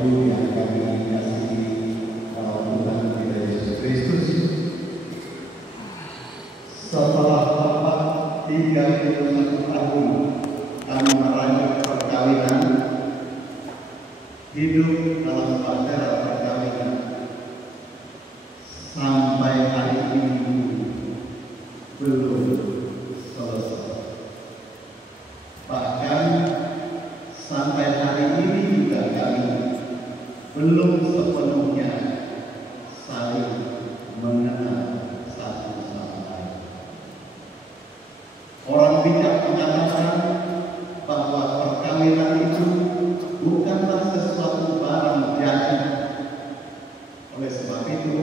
yang kami kasihi dalam Tuhan kita Yesus Kristus, setelah tepat 31 tahun kami merajut perkawinan, hidup dalam bahtera perkawinan, sampai hari ini belum selesai. Bahkan sampai hari ini juga kami belum sepenuhnya saling mengenal satu sama lain. Orang bijak menyatakan bahwa perkawinan itu bukanlah sesuatu barang jadi. Oleh sebab itu,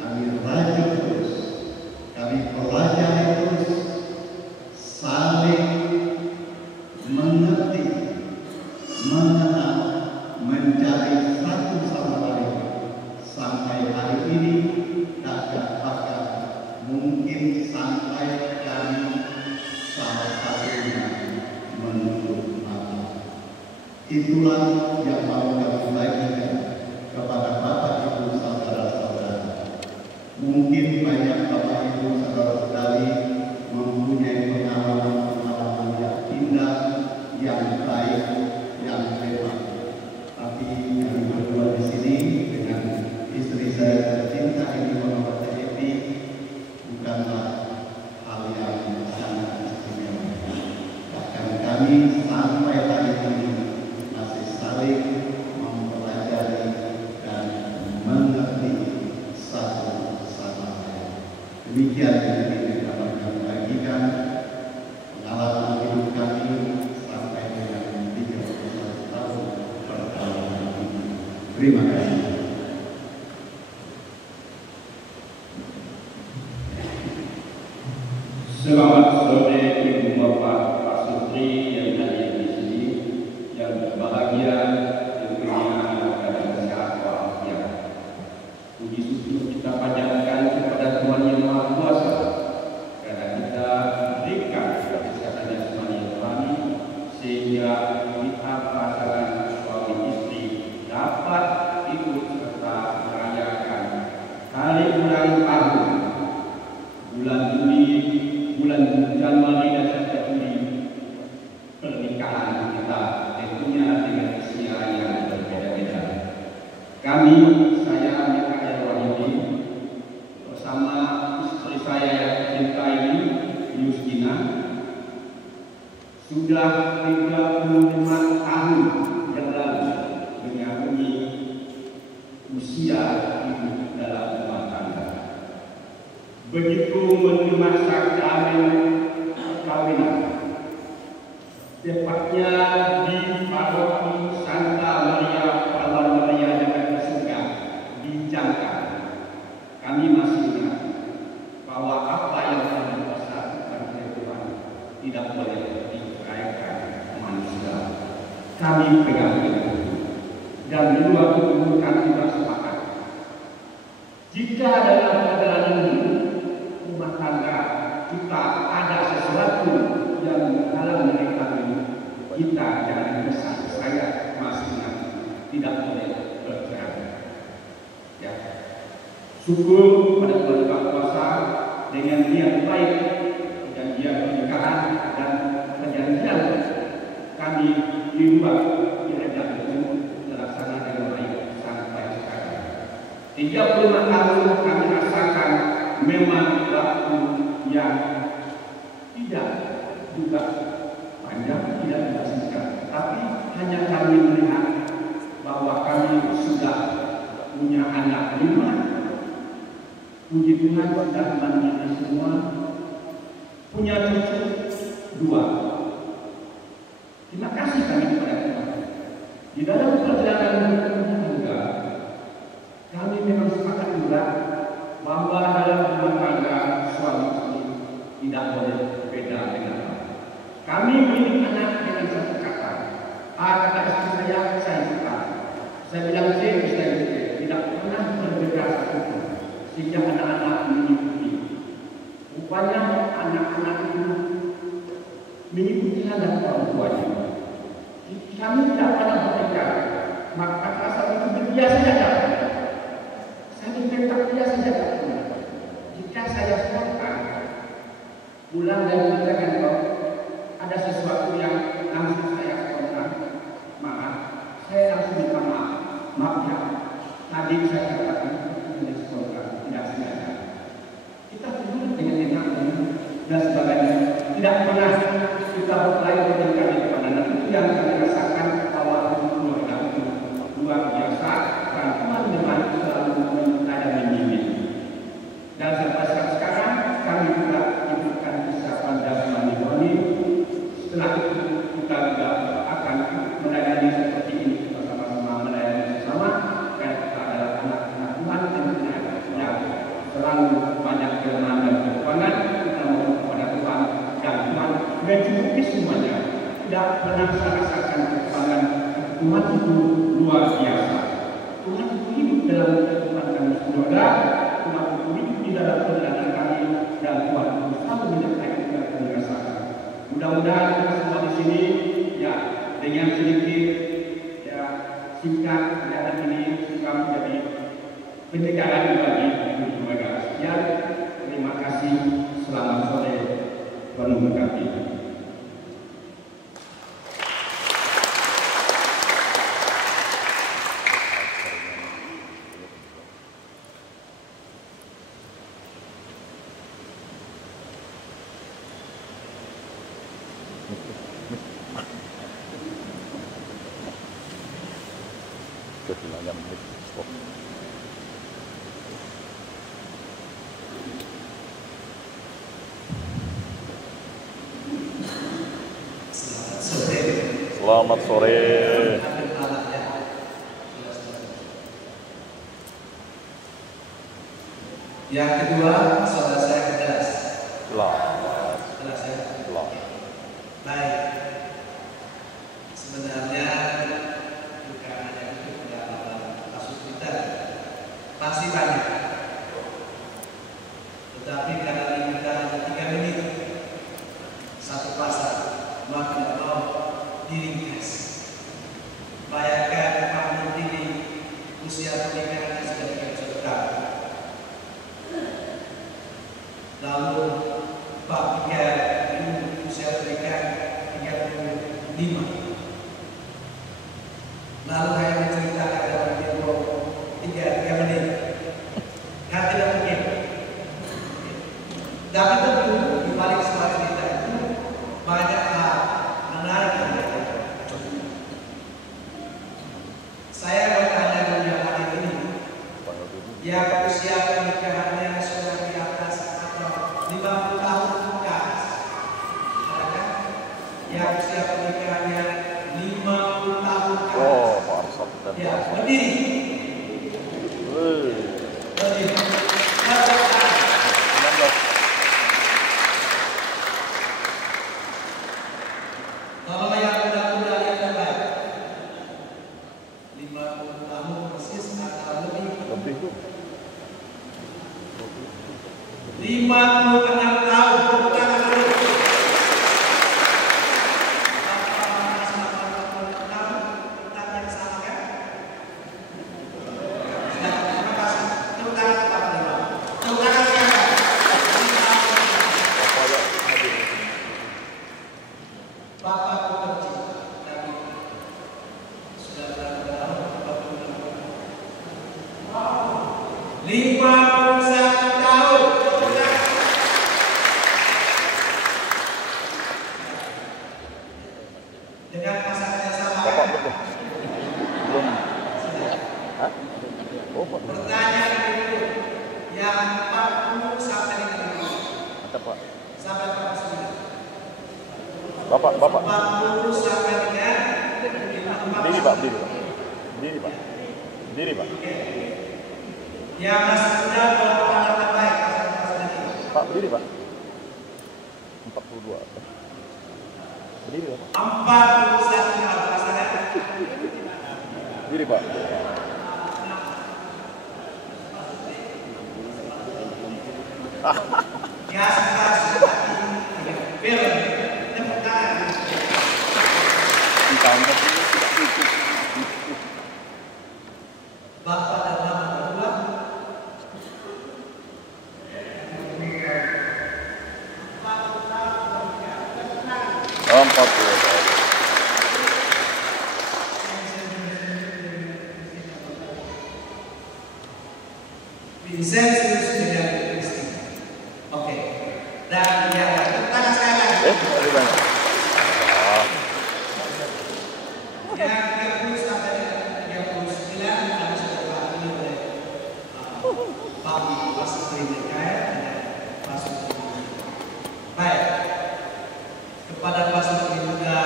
kami rajut terus, kami pelajari terus, saling mengerti, mengenal, mencari satu sama lain, sampai hari ini bahkan mungkin sampai kami salah satunya menutup mata. Itulah yang mau kami bagikan kepada Bapak Ibu saudara-saudara. Mungkin banyak Bapak Ibu saudara-saudari mempunyai pengalaman-pengalaman yang indah, yang baik, yang hebat. Tapi kami berdua di sini dengan istri saya tercinta ini, Bapak Evi, bukanlah hal yang sangat istimewa. Bahkan kami sampai hari ini masih saling mempelajari dan mengerti satu sama lain. Demikian yang dapat kami bagikan pengalaman hidup kami sampai dengan 31 tahun perkawinan ini. Terima kasih. Selamat sore Ibu Bapak Pak Sutri yang hadir di sini, yang berbahagia, tentunya dalam sehat walafiat. Puji syukur kita panjatkan kepada Tuhan Yang Maha Kuasa karena kita diberikan kesehatan jasmani yang rohani, sehingga kita pasangan suami istri dapat ikut serta merayakan hari ulang tahun bulan Juli, bulan Januari dan sampai Juli pernikahan kita, tentunya dengan usia yang berbeda-beda. Kami, saya Mikael Wahyudi bersama istri saya yang tercinta ini, Yustina, sudah 35 tahun yang lalu mengarungi usia hidup dalam rumah tangga. Begitu menerima sakramen perkawinan, tepatnya di Paroki Santa Maria Perawan Maria Jakarta Surga di Jangkar, kami masih ingat bahwa apa yang telah dipesankan oleh Tuhan tidak boleh diceraikan manusia. Kami pegang itu, dan di luar itu kami bersepakat, jika dalam perjalanan hidup rumah tangga kita ada sesuatu yang menghalang dari kami, kita jangan besar saya masih ingat tidak boleh bercerai. Ya, syukur pada Tuhan Yang Kuasa dengan niat baik, perjanjian pernikahan dan perjanjian kami di luar gereja itu terlaksana dengan baik sampai sekarang. 35 tahun kami rasakan memang waktu yang tidak juga panjang, tidak juga singkat, tapi hanya kami melihat bahwa kami sudah punya anak 5. Puji Tuhan sudah mandiri semua, punya cucu 2. Terima kasih kami kepada Tuhan. Di dalam perjalanan berumah tangga, kami memang sepakat juga bahwa dalam rumah tangga suami istri tidak boleh beda dengan apa. Kami mendidik anak dengan satu kata. A kata istri saya suka. Saya bilang C, saya suka. Tidak pernah berbeda satu. Sehingga anak-anak mengikuti. Rupanya anak-anak itu mengikuti anak orang tuanya. Kami tidak pernah berbeda. Maka kuliah saja tak. Saya minta kuliah saja tak. Jika saya spontan pulang dari kerja kantor, ada sesuatu yang langsung saya spontan, maaf, saya langsung minta maaf. Maaf ya, tadi saya katakan tidak spontan, tidak sengaja. Kita dulu dengan enak dan sebagainya, tidak pernah kita berkelahi dengan kami kepada anak itu yang kami rasakan bahwa keluarga itu luar biasa, rangkuman dengan selalu meminta dan memilih. Dan sampai saat sekarang kami juga diberikan kesiapan dasar ini. Setelah itu kita juga akan melayani seperti ini, kita sama-sama melayani sesama dan kita adalah anak-anak Tuhan yang selalu banyak kelemahan dan kekurangan. Kita mohon kepada Tuhan dan Tuhan mencukupi semuanya. Tidak pernah saya rasakan kekurangan. Tuhan itu luar biasa. Tuhan itu hidup dalam kehidupan kami saudara. Tuhan itu hidup di dalam perjalanan kami dan Tuhan itu selalu menyertai kita yang kami rasakan. Mudah-mudahan kita semua di sini ya dengan sedikit ya singkat kegiatan ini suka menjadi penyegaran bagi hidup keluarga. Sekian, terima kasih. Selamat sore. Tuhan memberkati. Selamat sore. Yang kedua, saudara saya jelas. Jelas ya. Baik. Sebenarnya bukan hanya itu dalam kasus kita, pasti banyak. Tetapi karena kita hanya 3 menit satu pasal, maka tidak mau diringkas. Bayangkan Pak Menteri usia pernikahan sudah 37 tahun. Lalu Pak Pikir usia pernikahan 35. Lalu saya menceritakan dalam video 3 menit. Kan tidak mungkin. Tapi tentu di balik semua cerita itu banyak hal menarik yang kita coba. Saya bertanya dunia hari ini, yang usia pernikahannya sudah di atas atau 50 tahun ke atas, adakah? Yang usia pernikahannya 50 tahun ke atas. Pak Arsad dan Ya, berdiri. Berdiri. Kalau yang muda-muda yang terbaik 50 tahun persis atau lebih tuh. 56 tahun bertangan terus. Tetap yang sama kan? Terima kasih. Tepuk tangan kepada Bapak. Tepuk tangan siapa? Bapak bekerja tapi sudah berapa tahun? 51 tahun. Dengan pasangan yang sama. Bapak belum. Hah? Oh, Pak. Pertanyaan berikut yang 40 sampai dengan 50. Mantap, Pak. Sampai 49. Bapak. 40 sampai dengan 50. Berdiri, Pak. Berdiri, Pak. Yang masih muda berapa yang terbaik pasangan ini? Pak, berdiri, Pak. 42. Berdiri, Pak. 41 tahun pasangan. Berdiri, Pak. Ya, sudah. Film. Tepuk tangan. Ditambah. Bapak dan Mama berdua. 40 tahun. Vincent Suryadi Christina. Oke. Dan ya, tepuk sekali lagi. Terima banyak. Yang 30 sampai 39 kami sudah diwakili oleh Pak Pastor Mikael dan Pastor Mikael. Baik. Kepada Pastor juga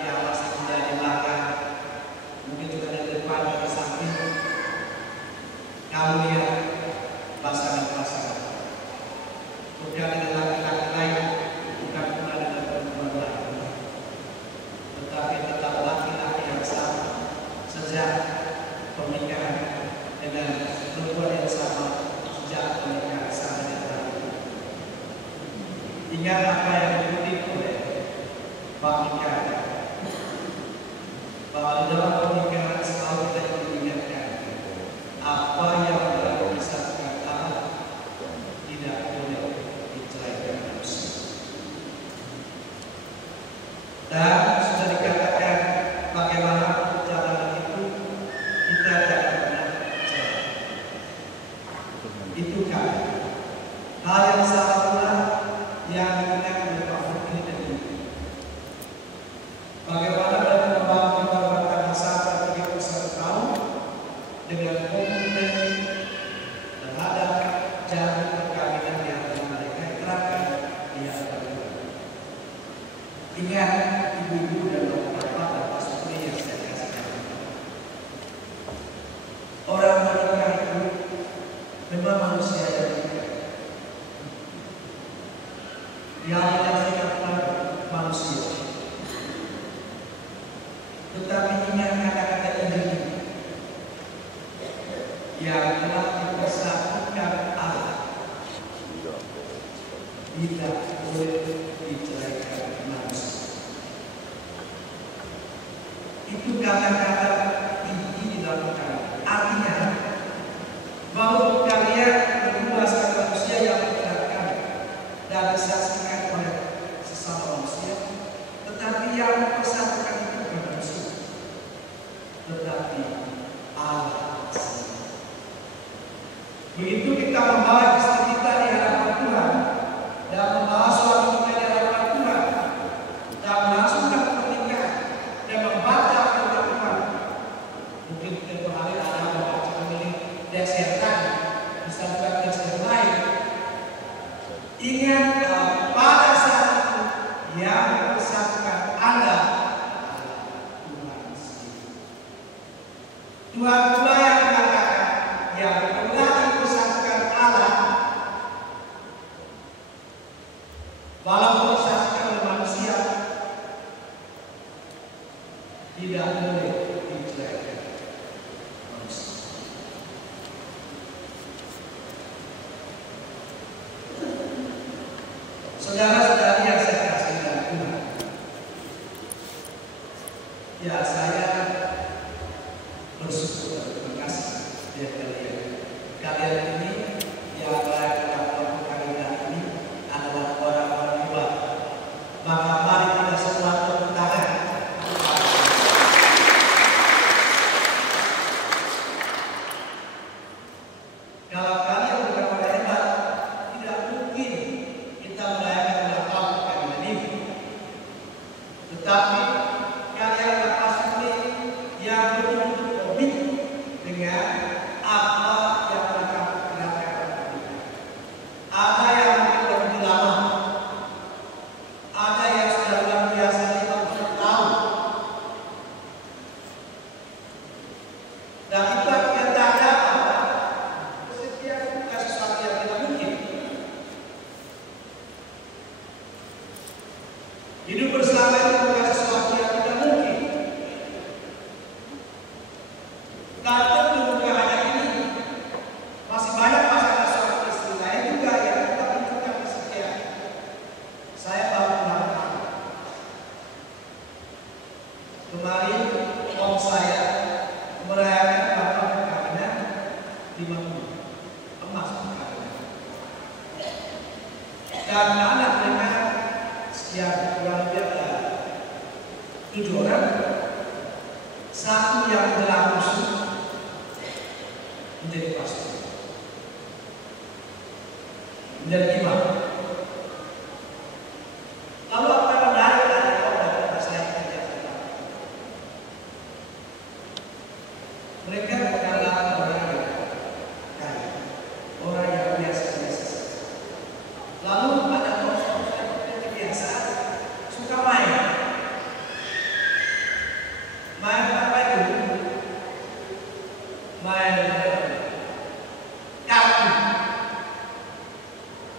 yang masih ada di belakang, mungkin juga di depan di samping, kamu lihat pasangan-pasangan. Bukan dengan laki-laki lain, bukan pula dengan perempuan lain, tetapi tetap laki-laki yang sama sejak pernikahan dengan perempuan yang sama sejak pernikahan sampai dengan hari. Ingat apa yang dikutip oleh Pak Mikael, bahwa di dalam pernikahan selalu kita diingatkan apa yang disatukan Allah tidak boleh diceraikan manusia. Dan sudah dikatakan bagaimana perjalanan itu kita jangan pernah cerai. Itu kan hal yang salah pula yang dikatakan oleh Pak Mikael tadi. Bagaimana dalam membangun perbuatan masyarakat 31 tahun dengan komitmen terhadap jalan perkawinan yang telah mereka terapkan di hadapan Tuhan. Ingat ibu-ibu dan bapak-bapak dan pastor yang saya kasihkan. Orang menikah itu memang manusia yang menikah. Yang dikasihkan manusia. Tetapi ingat kata-kata ini yang telah dipersatukan Allah tidak boleh diceraikan manusia. Itu kata-kata inti di dalam kalian. Artinya bahwa kalian berdua sebagai manusia yang diceraikan dan disaksikan oleh sesama manusia, tetapi yang mempersatukan itu bukan manusia, tetapi Allah sendiri. Begitu kita membawa istri kita di hadapan Tuhan dan membawa suami kita di hadapan Tuhan dan melangsungkan pernikahan dan membaca firman Tuhan. Mungkin kita hari ada membaca milik desertan, bisa juga desertan lain. Ingat pada saat itu yang mempersatukan Anda adalah Tuhan sendiri. Tuhan pula yang mengatakan yang pernah dipersatukan Allah, walaupun disatukan oleh manusia, tidak boleh diceraikan manusia. Saudara-saudari yang saya kasih dalam Tuhan, ya saya bersyukur dan terima kasih ya kalian. Kalian ini yang melakukan perkawinan ini adalah orang-orang hebat. Maka mari kita semua tepuk tangan. Kalau kalian bukan orang hebat, tidak mungkin kita merayakan ulang tahun perkawinan ini. Tetapi kalian adalah pasti yang betul-betul komit dengan apa yang mereka kerjakan. Ada yang mungkin lebih lama, ada yang sudah luar biasa 50 tahun. Dan itu artinya tanda apa? Kesetiaan itu bukan sesuatu yang tidak mungkin. Hidup bersama itu bukan sesuatu yang tidak mungkin. Dan tentu bukan hanya ini, masih banyak pasangan suami istri lain juga yang tetap menunjukkan kesetiaan. Saya baru pulang kampung. Kemarin om saya merayakan ulang tahun perkawinan emas dan anak mereka sekian kurang lebih ada 7 orang. Satu yang telah khusus menjadi pastor, menjadi imam. Lalu apa yang menarik dari saya kerja mereka adalah orang yang kaya, orang yang biasa-biasa. Lalu ada orang yang biasa suka main apa itu? Main kartu.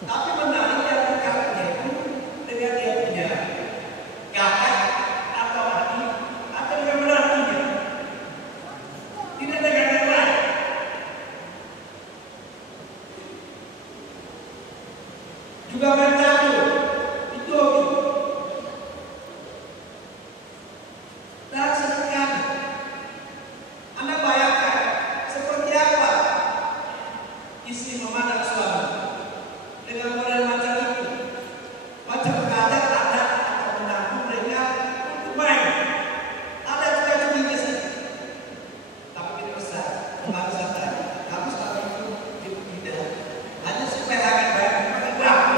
Tapi menariknya kartunya itu dengan dia punya kakak atau adik atau dengan menantunya, tidak dengan yang lain. Juga main catur itu hobi. Dan sesekali Anda bayangkan seperti apa istri memandang suami dengan model macam itu, macam ada anak atau menantu mereka untuk main. Ada juga curinya sih, tapi tidak besar, harus sadar kamu selama itu tidak hanya supaya akan bayar pakai berapa.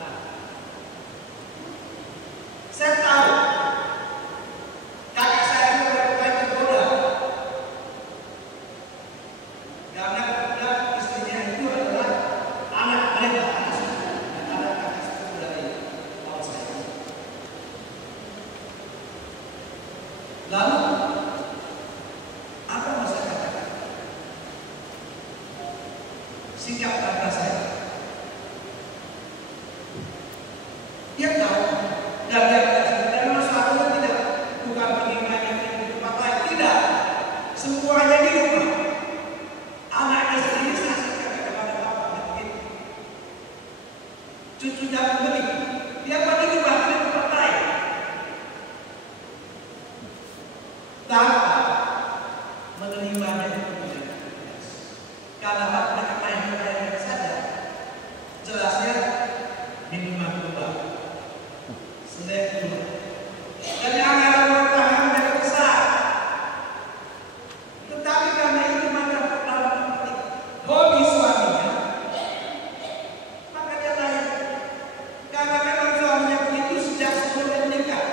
Nah, saya tahu kakak saya itu berkait tergoda karena kemudian istrinya itu adalah anak mereka, anak kakak sepupu dari kawan saya. Lalu apa mau saya katakan? Sikap kakak saya, dia tahu dan dia dan suatu tidak bukan peninggalan di tempat lain, tidak, semuanya di rumah. Anaknya sendiri saksikan kepada bapaknya begitu, cucunya membeli, dia pada rumah di tempat lain, tanpa menerimanya itu dengan tegas. Karena mereka main saja, jelasnya minuman keluar. Selek dulu. Dan anggaran rumah tangga mereka besar. Tetapi karena itu macam hobi suaminya, maka dia lain. Karena memang suaminya begitu sejak sebelum dia menikah.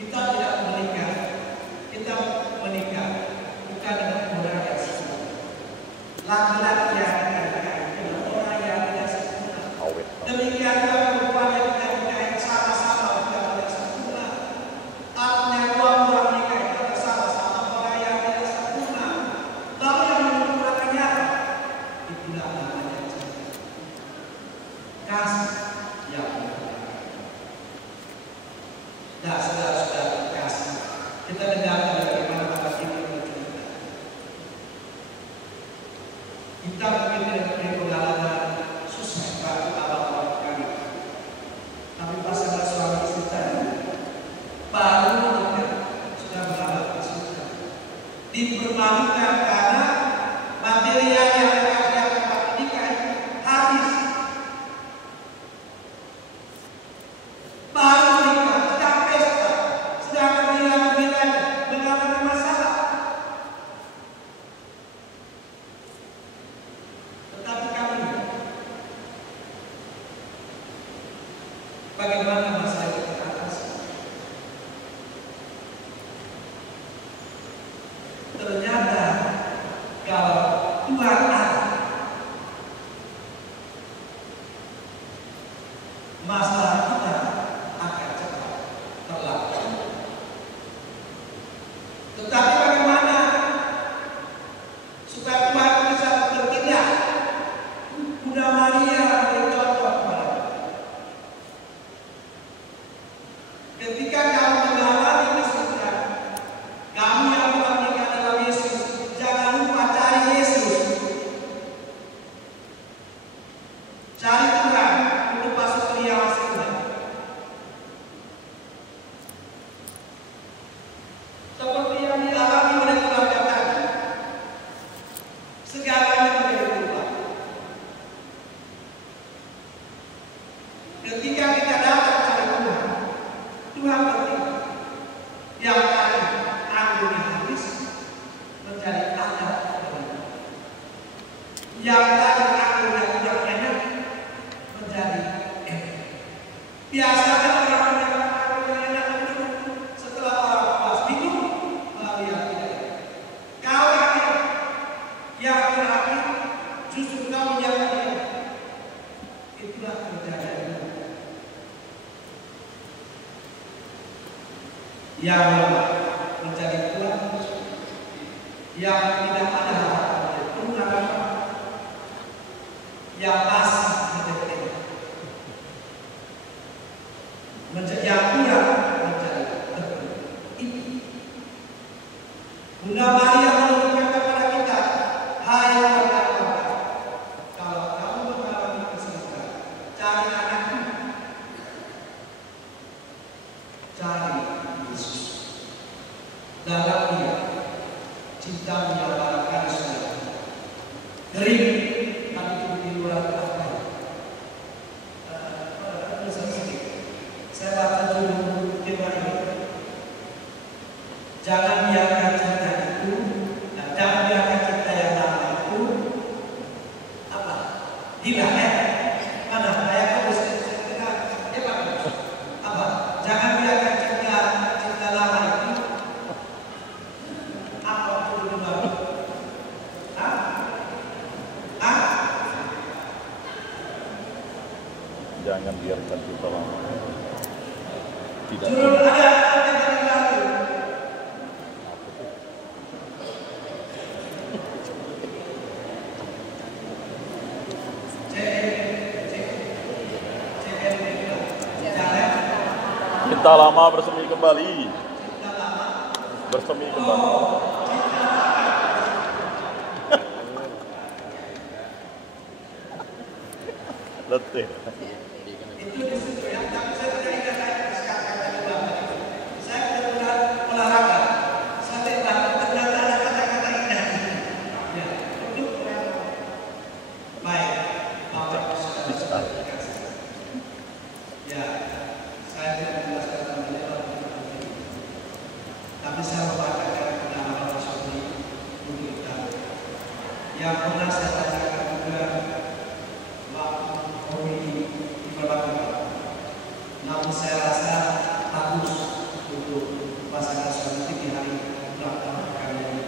Kita tidak menikah, kita menikah bukan dengan orang yang sempurna. Laki-laki yang menikah dengan orang yang tidak sempurna. Demikian juga perempuan yang tidak menikah sama-sama tidak sempurna. Artinya dua orang menikah itu bersama-sama orang yang tidak sempurna. Lalu yang menyempurnakannya itulah namanya cinta. Kasih yang nah, saudara-saudara kasih. Kita dengar bagaimana Bapak Ibu bercerita. Kita mungkin tidak punya pengalaman susah bagi awal-awal kami. Tapi pasangan suami istri tadi baru menikah sudah mengalami kesulitan. Dipermalukan karena material yang ada tempat menikah habis. Baru menikah, sedang pesta, sedang bilang-bilang mengalami masalah. Tetapi kami, bagaimana masalah itu teratasi? Ternyata kalau Tuhan ada, masalah kita akan cepat terlaksana. Tetapi bagaimana supaya Tuhan bisa bertindak? Bunda Maria menjadi contoh kepada kita. Ketika kamu mengalami kesulitan, kamu yang telah menikah dalam Yesus, jangan lupa cari Yesus. Cari Tuhan untuk masuk ke dia masing-masing. Seperti yang dialami oleh keluarga tadi, segalanya menjadi berubah. Ketika kita datang cari Tuhan, Tuhan bertindak. Yang tadi anggurnya habis menjadi ada kembali. Yang tadi anggurnya tidak enak menjadi enak. Biasanya orang menyebut anggur yang enak minum setelah orang puas minum lalu yang tidak enak. Kau yang terakhir justru kau yang tidak enak. Itulah kejadian yang menjadi kuat, yang tidak ada harapan, penuh harapan, yang masih menjadi enak. Yang kurang menjadi terpenuhi. Itu Bunda Maria menunjukkan kepada kita, hai warga-warga, kalau kamu mengalami kesulitan, cari anakku, cari Yesus. Dalam dia cinta menyelamatkan saudara. Kering, tapi itu di luar apa? Saya baca judul tema ini. Jangan biarkan cinta itu, dan jangan biarkan cinta yang lama itu apa? Hilang ya? Mana? Ayat itu saya dengar. Ya Pak. Apa? Jangan biarkan cinta lama itu apa itu baru? Hah? Hah? Jangan biarkan kita lama. Tidak. Judul ada baru. Cinta lama bersemi kembali. Bersemi kembali. Letih. Itu disitu ya, tapi saya tidak ingat sekarang saya benar-benar olahraga. Saya tidak ternyata ada kata-kata indah. Ya, itu baik. Bapak sudah ya, saya tidak menjelaskan tentang tapi saya membacakan pengalaman seperti untuk kita. Yang pernah saya bacakan juga waktu komedi di Bapak. Namun saya rasa bagus untuk pasangan suami istri di hari ulang tahun kami ini.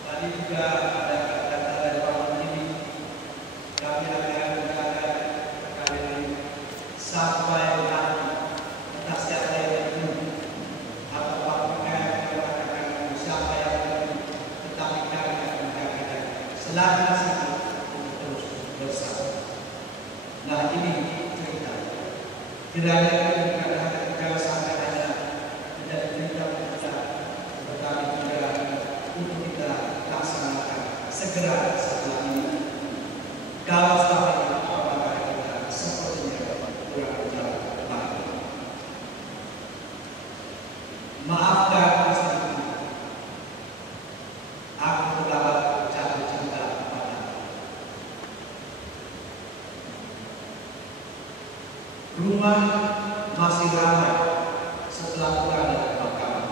Tadi juga ada kata-kata dari Pak ini, kami akan menjaga perkahwinan ini sampai nanti, entah siapa yang bertemu atau apakah yang mengatakan siapa yang bertemu, tetapi kami akan menjaga selama masih untuk terus bersama. Nah ini cerita. Kiranya bukan hanya kalau sampai hanya menjadi cerita kita, tetapi juga untuk kita laksanakan segera setelah ini. Kalau sampai apakah kita sepertinya kurang jauh lagi. Maafkan istriku, aku telah jatuh cinta padamu. Rumah masih ramai setelah pulang dari pemakaman.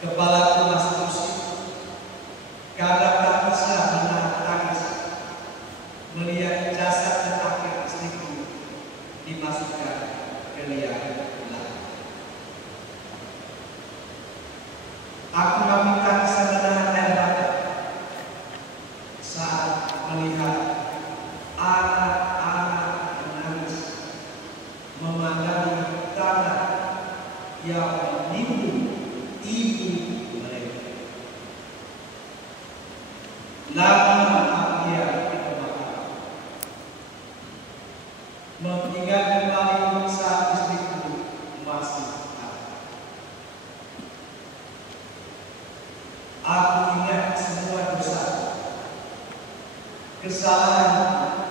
Kepalaku masih pusing karena tak bisa menahan tangis melihat jasad terakhir istriku dimasukkan ke liang lahat. Aku tak bisa menahan air mata saat melihat anak-anak menangis memandangi tanah yang menimbun ibu mereka. Lama dia di pemakaman, mengingat kembali saat istriku masih ada. Aku ingat semua dosa, kesalahan,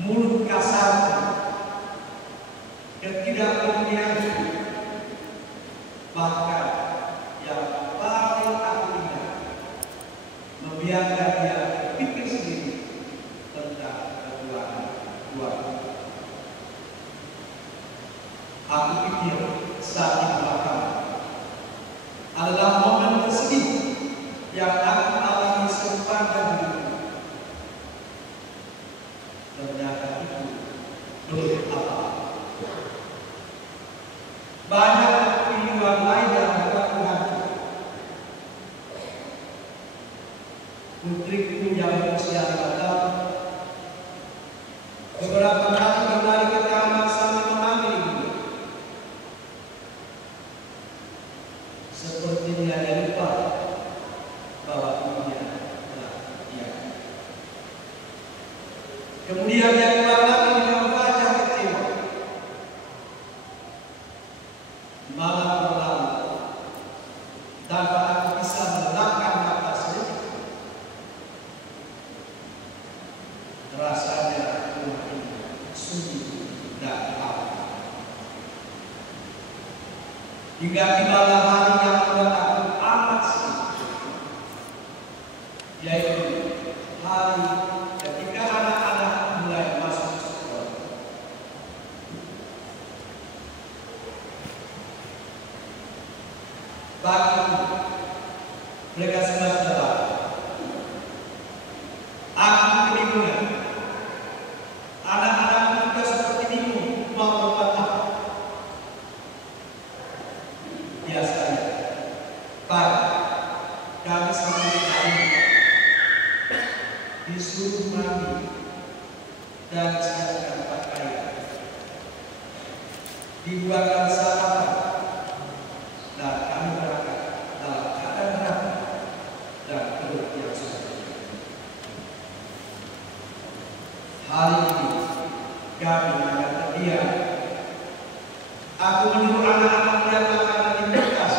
mulut kasar, ketidakpedulian, bahkan yang paling aku ingat, membiarkan dia berpikir sendiri tentang keduaan. Aku pikir saat di belakang adalah momen tersedih yang aku alami sepanjang hidupku. Ternyata itu belum apa-apa. Banyak pilihan lain yang membuat Tuhan. Putriku yang berusia 5 tahun beberapa kali kembali ke kamar sambil memanggil ibu. Sepertinya dia lupa bahwa ibunya telah diam. Kemudian dia keluar lagi dengan wajah kecewa. Malam berlalu tanpa aku bisa menenangkan mata sedikit. Rasanya rumah ini sunyi dan hampa. Hingga di malam hari yang membuat aku amat sedih, yaitu hari ketika anak-anak mulai masuk sekolah. Bagiku, mereka semua sudah bangun. Aku kebingungan. Anak-anak juga seperti bingung mau berbuat apa. Biasanya, pagi kami sambil kami disuruh mandi dan siapkan pakaian, dibuatkan sarapan, dan kami berangkat dalam keadaan rapi dan perut yang sudah kenyang. Hari ini kami akan terdiam. Aku menyuruh anak-anak melihat makanan di kulkas,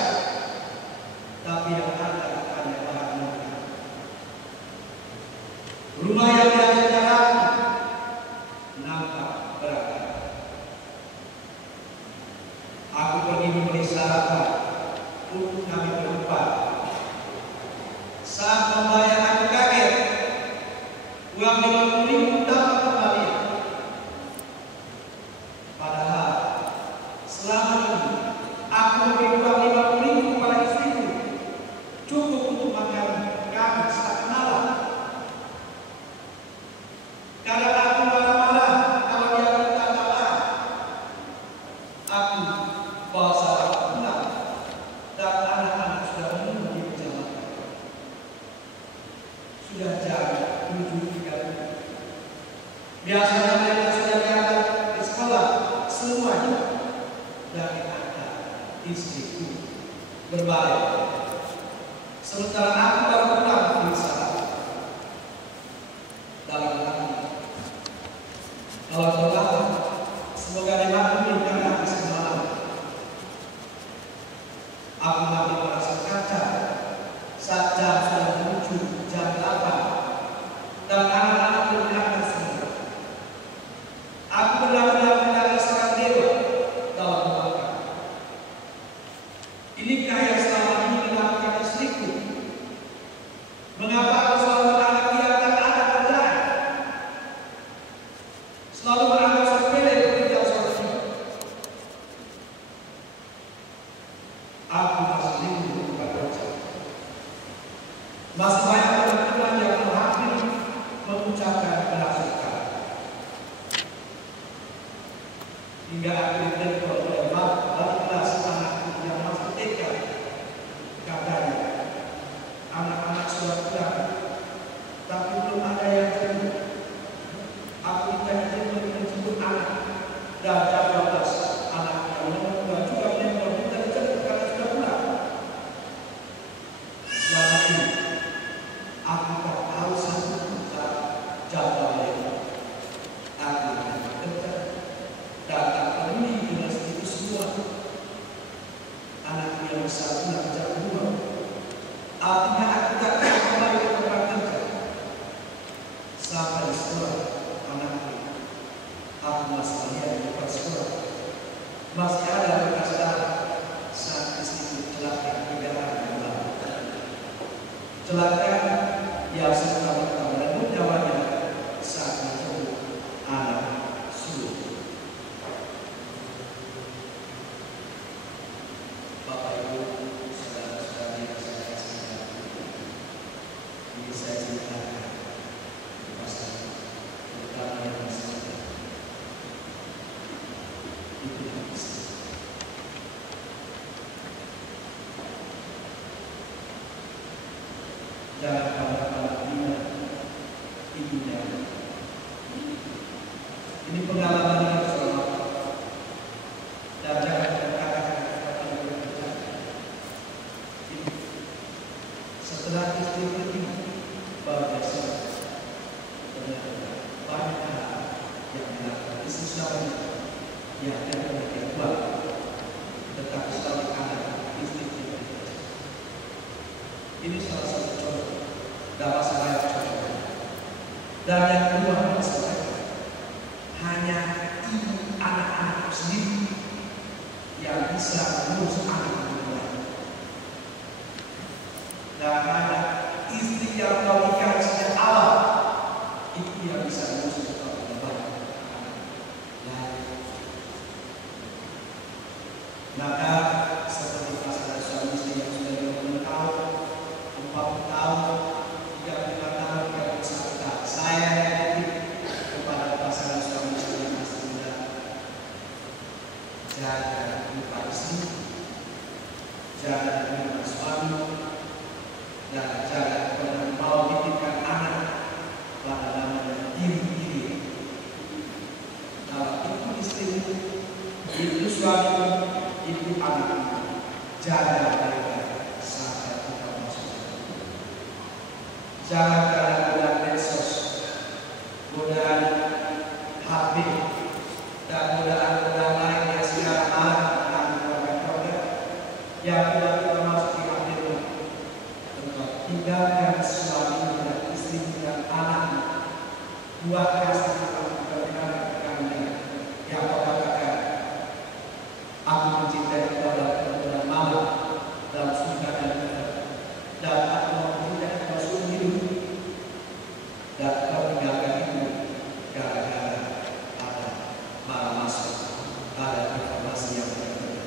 tapi yang ada hanya bahan mentah. Rumah yang biasanya rapi nampak berantakan. Aku bahwa saat pulang dan anak-anak sudah menunggu di perjalanan, sudah jam 7.30. Biasanya mereka sudah berangkat di sekolah semuanya, dan ada istriku berbalik. Sementara aku baru pulang di sana. Dalam hati, kalau Tuhan, semoga dimaklumi karena habis semalam aku makin merasa kacau saat jam sudah menuju jam 8 dan anak-anak belum berangkat semua. Aku benar-benar menjadi seorang dewa dalam doakan. Inikah yang selama ini dilakukan istriku? Mengapa aku selalu menganggap dia tak ada kerjaan? Selalu menganggap sepele pekerjaan seorang ibu. Aku masih rindu kepada kerja. Masih banyak teman-teman yang menghampiri mengucapkan berhasilkan. Hingga akhirnya ditelepon oleh wali kelas anakku yang masih TK. Katanya, anak-anak sudah pulang, tapi belum ada yang jemput. Aku minta izin untuk menjemput anak, dan jam 12 anak yang nomor 2 juga menelpon minta dijemput karena sudah pulang. Selama ini, aku tak tahu satu jadwalnya. Aku hanya bekerja dan tak peduli dengan itu semua. Anak yang besar pulang jam 2. Artinya aku tak akan kembali ke tempat kerja. Sampai sekolah anakku, aku masih melihat di depan sekolah. Masih ada bekas darah saat istriku celaka kendaraan yang lalu. Celaka yang serta-merta merenggut nyawanya saat menjemput anak sulung. Bapak Ibu, saudara-saudari yang saya kasih, ini saya ceritakan pasal terutama yang masih muda. Itu yang bisa. Jangan pada ibunya. Ini pengalaman yang selamat. Dan jangan berkata kepada yang berjaga. Setelah istri pergi, baru biasa benar-benar banyak hal yang dilakukan istri suami yang tidak memiliki uang, tetapi selalu ada istri kita. Ini salah satu contoh dalam banyak contoh. Dan yang kedua, hanya ibu anak-anak sendiri yang bisa mengurus anak-anak. Dan hanya istri yang menikah sejak awal itu yang bisa mengurus banyak anak. Maka seperti pasangan suami istri yang sudah 20 tahun, 40 tahun, 35 tahun, 31 tahun, saya yakin kepada pasangan suami istri yang masih muda, jaga lupa istri, jaga lupa suami, dan jaga pernah mau titipkan anak pada namanya diri. Kalau itu istri, itu suami, itu anak, jaga mereka sampai kita masuk. Jangan karena godaan medsos, godaan HP, dan godaan lain yang sekarang malah dengan program-program yang tidak kita masuk di hati. Tinggalkan suami dan istri dan anak. Buat kasih kami yang kau katakan, aku mencintai kepada bulan malam dalam surga dan dunia, dan aku mencintai kepada seluruh hidup, dan kau tinggalkan itu gara-gara ada malam masuk, ada informasi yang berbeda.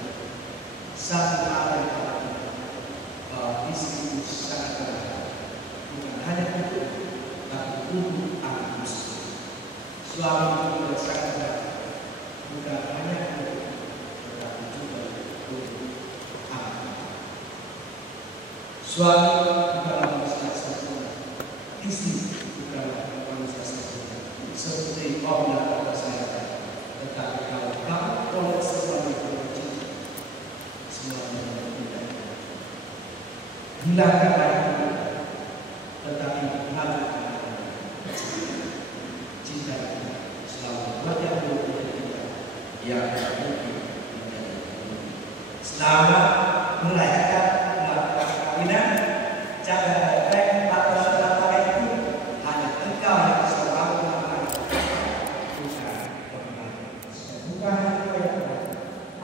Satu hal yang paling bahwa istri sangat berat, bukan hanya untuk, tapi untuk anak istri. Suami juga sangat berat, bukan hanya untuk, tetapi juga Suami bukanlah manusia sempurna, istri bukanlah manusia sempurna. Seperti Allah kata saya, tetapi kalau kamu tolak sesuatu yang cinta, semuanya berbeda. Hilangkan itu, tetapi hadirkan cinta selalu buat yang berbeda, yang mungkin menjadi selamat merayakan perkawinan. Jaga baik-baik antara itu hanya engkau yang bisa melakukan, bukan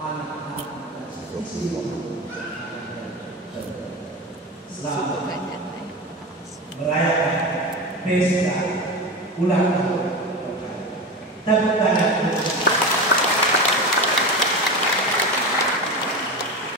anak-anak dan istri. Selamat merayakan pesta ulang tahun. Tepuk tangan.